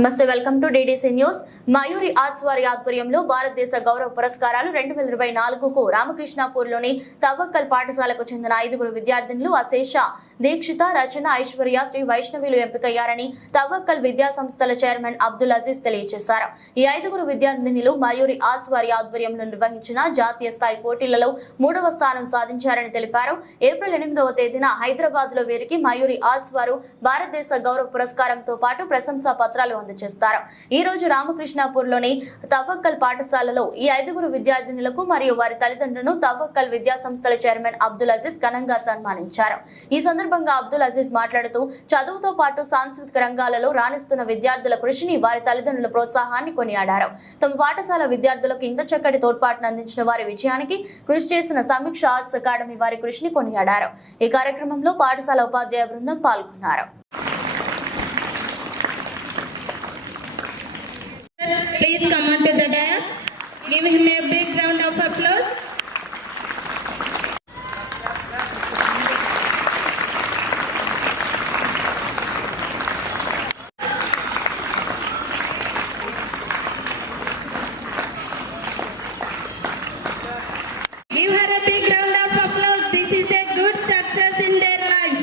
నమస్తే welcome to DDC news. Mayuri arts వారి ఆధ్వర్యంలో భారతదేశ గౌరవ పురస్కారాలు 2024కు రామకృష్ణాపూర్లోని తవక్కల్ పాఠశాలకు చెందిన 5 విద్యార్థినులు అశేష, దీక్షిత, రచన, ఐశ్వర్య, శ్రీ వైష్ణవిలు ఎంపికయ్యారని తవక్కల్ విద్యా సంస్థల చైర్మన్ అబ్దుల్ అజీజ్ తెలియజేశారు. ఈ 5 విద్యార్థినులు మయూరి ఆర్ట్స్ వారి ఆధ్వర్యంలో నిర్వహించిన జాతీయ స్థాయి పోటీలలో 3వ స్థానం సాధించారని తెలిపారు. ఏప్రిల్ 8వ తేదీన హైదరాబాద్ లో వీరికి మయూరి ఆర్ట్స్ వారు భారతదేశ గౌరవ పురస్కారంతో పాటు ప్రశంసా పత్రాలు అందజేస్తారు. ఈ రోజు రామకృష్ణాపూర్లోని తవక్కల్ పాఠశాలలో ఈ 5 విద్యార్థినులకు మరియు వారి తల్లిదండ్రులను తవక్కల్ విద్యా సంస్థల చైర్మన్ అబ్దుల్ అజీజ్ ఘనంగా సన్మానించారు. ఈ సందర్భంగా అబ్దుల్ అజీజ్ మాట్లాడుతూ చదువుతో పాటు సాంస్కృతిక రంగాలలో రాణిస్తున్న విద్యార్థుల కృషిని, వారి తల్లిదండ్రుల ప్రోత్సాహాన్ని కొనియాడారు. తమ పాఠశాల విద్యార్థులకు ఇంత చక్కటి తోడ్పాటును అందించిన వారి విజయానికి కృషి చేసిన సమీక్ష ఆర్ట్స్ అకాడమీ వారి కృషిని కొనియాడారు. ఈ కార్యక్రమంలో పాఠశాల ఉపాధ్యాయ బృందం పాల్గొన్నారు. Please come on to the dais. Give him a big round of applause. Give her a big round of applause. This is a good success in their life.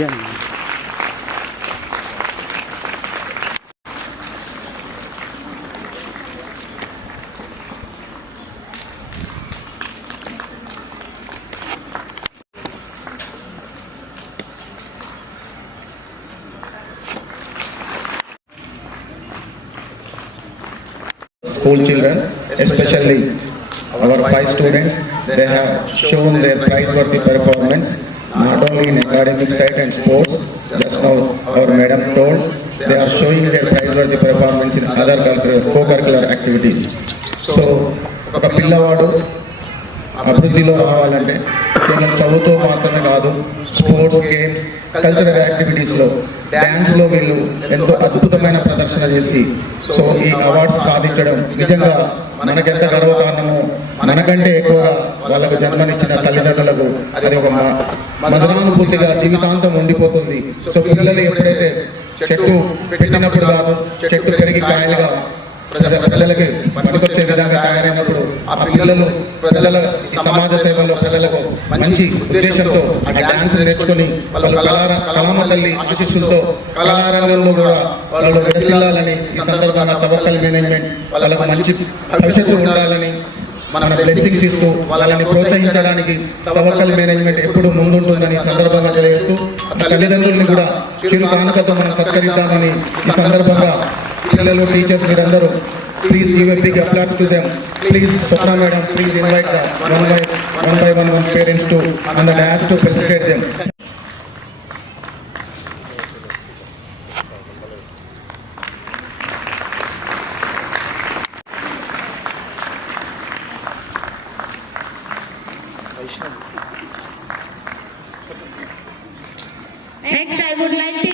Yeah. School children, especially our 5 students, they have shown their praiseworthy performance not only in academic side and sports. Just now our madam told they are showing their praiseworthy performance in other co-curricular activities. So ఒక పిల్లవాడు అభివృద్ధిలో రావాలంటే కేవలం చదువుతో మాత్రమే కాదు, sports, games, cultural యాక్టివిటీస్లో, డ్యాన్స్లో వీళ్ళు ఎంతో అద్భుతమైన ప్రదర్శన చేసి సో ఈ అవార్డ్స్ సాధించడం నిజంగా మనకెంత గర్వకారణమో, మనకంటే ఎక్కువగా వాళ్ళకు జన్మనిచ్చిన తల్లిదండ్రులకు అది ఒక మధురానుభూతిగా జీవితాంతం ఉండిపోతుంది. సో పిల్లలు ఎప్పుడైతే చెట్టు పెట్టినప్పుడు కాదు, చెట్టు పెరిగి కాయలుగా ప్రజలకి పనికొచ్చే విధంగా తయారైనప్పుడు ఆ పిల్లలు ప్రజల సమాజ సేవలో ప్రజలకు మంచి ఉద్దేశంతో ఆ డాన్స్ నేర్చుకుని వాళ్ళు కళామ తల్లి ఆశీస్సులతో కళారంగంలో కూడా వాళ్ళు విడసిల్లాలని ఈ సందర్భంగా తవక్కల్ మేనేజ్మెంట్ వాళ్ళకు మంచి భవిష్యత్తు ఉండాలని మన బ్లెస్సింగ్స్ ఇస్తూ వాళ్ళని ప్రోత్సహించడానికి తవక్కల్ మేనేజ్మెంట్ ఎప్పుడు ముందుంటుందని సందర్భంగా తెలియజేస్తూ తల్లిదండ్రుల్ని కూడా చిరు కానుకతో మనం సత్కరిద్దామని ఈ సందర్భంగా పిల్లలు, టీచర్స్ మీరందరూ please give a big applause to them. Please Swapna madam, please invite the one by one parents to on the dais to felicitate them. Next, I would like